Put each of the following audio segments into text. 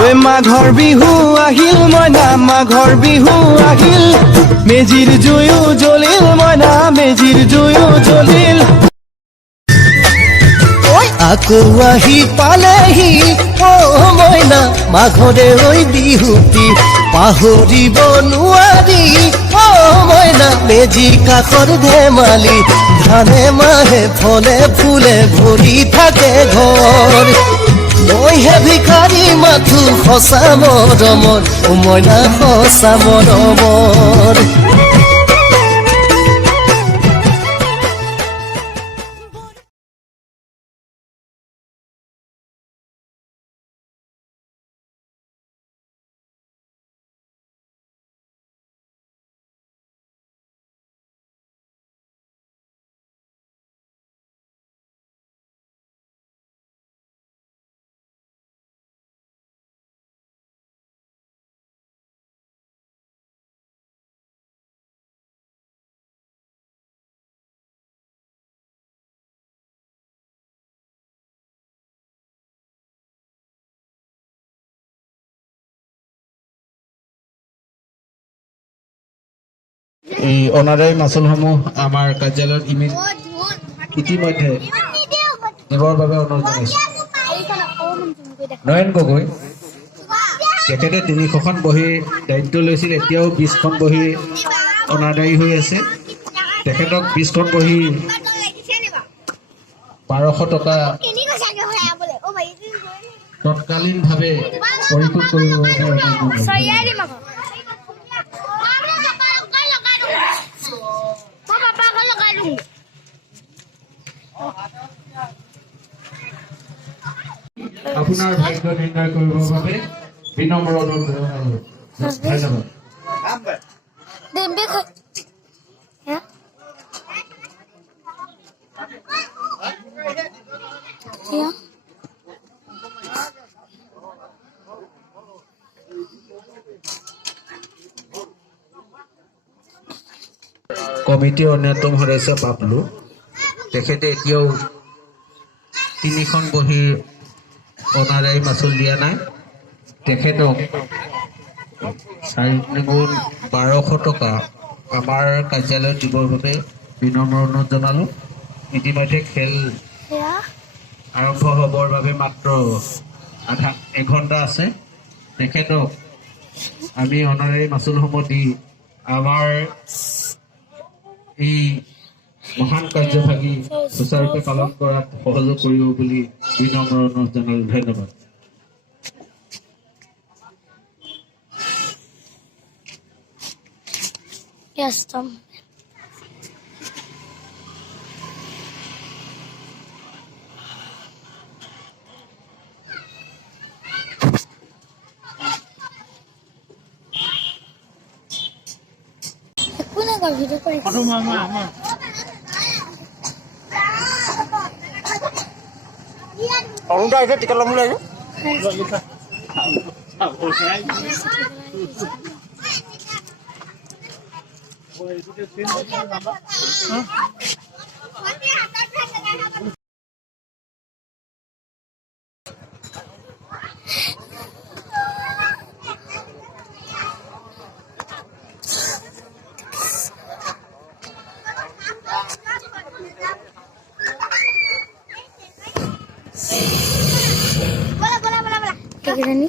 ঐ মাঘৰ বিহু আহিল মইনা মাঘৰ বিহু আহিল মেজিৰ জুয়ো জ্বলিল মইনা মেজিৰ জুয়ো জ্বলিল আকৌ আহি পালেহি মইনা মাঘৰে ঐ বিহুটি পাহৰিব নোৱাৰি মইনা মেজি কাষৰ ধেমালি ধানে মাহে ফলে ফুলে ভৰি থাকে ঘৰ মইহে ভিখাৰী মাথো সঁচা মৰমৰ মইনা সঁচা মৰমৰ এই অনাদায়ী মাচুলসমূহ আমাৰ কাৰ্যালয়ত ইতিমধ্যে দিবৰ বাবে অনুৰোধ জনাইছো। নয়ন গগৈ তেখেতে 300খন বহি দায়িত্ব লৈছিল, এতিয়াও 20খন বহি অনাদায়ী হৈ আছে। তেখেতক 20খন বহি 1200 টকা তৎকালীনভাৱে পৰিশোধ কৰিব আপোনাৰ ভাগ্য নিৰ্ণয় কৰিবৰ বাবে বিনম্ৰ অনুৰোধ জনালোঁ। ধন্যবাদ। কমিটিৰ অন্যতম সদস্য পাপলু তেখেতে এতিয়াও 3খন বহি অনাদায়ী মাচুল দিয়া নাই। তেখেতক 4×1200 টকা আমাৰ কাৰ্যালয়ত দিবৰ বাবে বিনম্ৰ অনুৰোধ জনালোঁ। ইতিমধ্যে খেল আৰম্ভ হ'বৰ বাবে মাত্ৰ এঘণ্টা আছে। তেখেতক আমি অনাদায়ী মাচুলসমূহ দি আমাৰ এই মহান কাৰ্যভাগী সুচাৰুৰূপে পালন কৰাত সহযোগ কৰিব বুলি বিনম্ৰ অনুৰোধ জনালোঁ। ধন্যবাদ। Yes, Tom. Kuna kal video kori. Aduh mama. Orang dah ada tiga lembu lagi. Gini.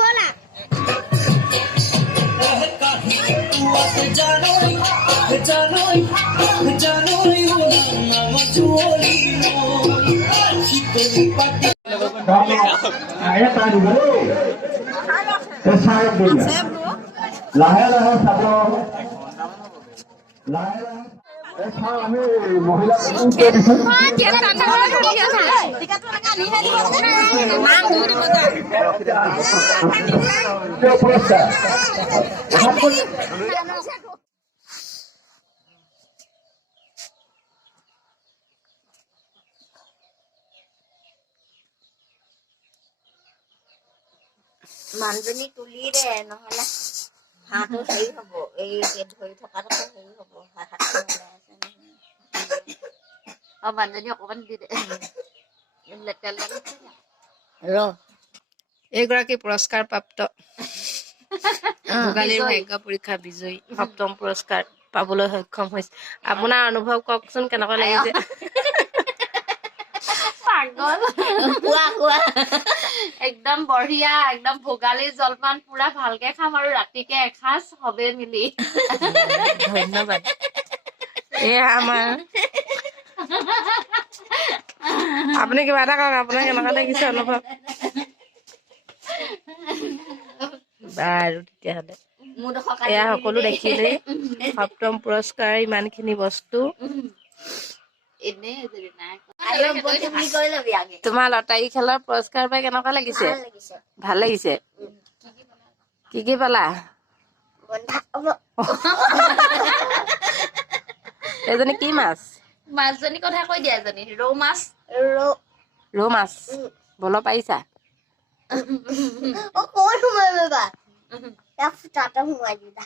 bola. মহিলা মানুহজনী তুলি দে নহলে হাঁহটো হেৰি হব এই ধৰি থকাটো হেৰি হব মানুহজনী অকমান দি দে ৰ এইগৰাকী পুৰস্কাৰ প্ৰাপ্ত ভোগালীৰ ভাগ্য পৰীক্ষা বিজয়ী 7ম পুৰস্কাৰ পাবলৈ সক্ষম হৈছে আপোনাৰ অনুভৱ কওকচোন কেনেকুৱা লাগিছে পাগল কোৱা একদম বঢ়িয়া একদম ভোগালী জলপান পুৰা ভালকে খাম আৰু ৰাতিকে এসাঁজ হবে মিলি ধন্যবাদ এয়া আমাৰ আপুনি কিবা এটা কওক আপোনাৰ কেনেকুৱা লাগিছে অনুভৱ বাৰু তেতিয়াহ'লে এয়া সকলো দেখিলে 7ম পুৰস্কাৰ ইমানখিনি বস্তু এনেই যদি নাই তুমি কৰি ল'বি আগে তোমাৰ লটাৰী খেলৰ পুৰস্কাৰ পাই কেনেকুৱা লাগিছে ভাল লাগিছে ভাল লাগিছে কি পালা বন্ধা এজনী কি মাছ মাছজনী কথা কৈ দিয়া এজনী ৰৌ মাছ ৰৌ মাছ বল পাৰিছা অ ক'ত সোমাই বাবা তাত সোমাই দিবা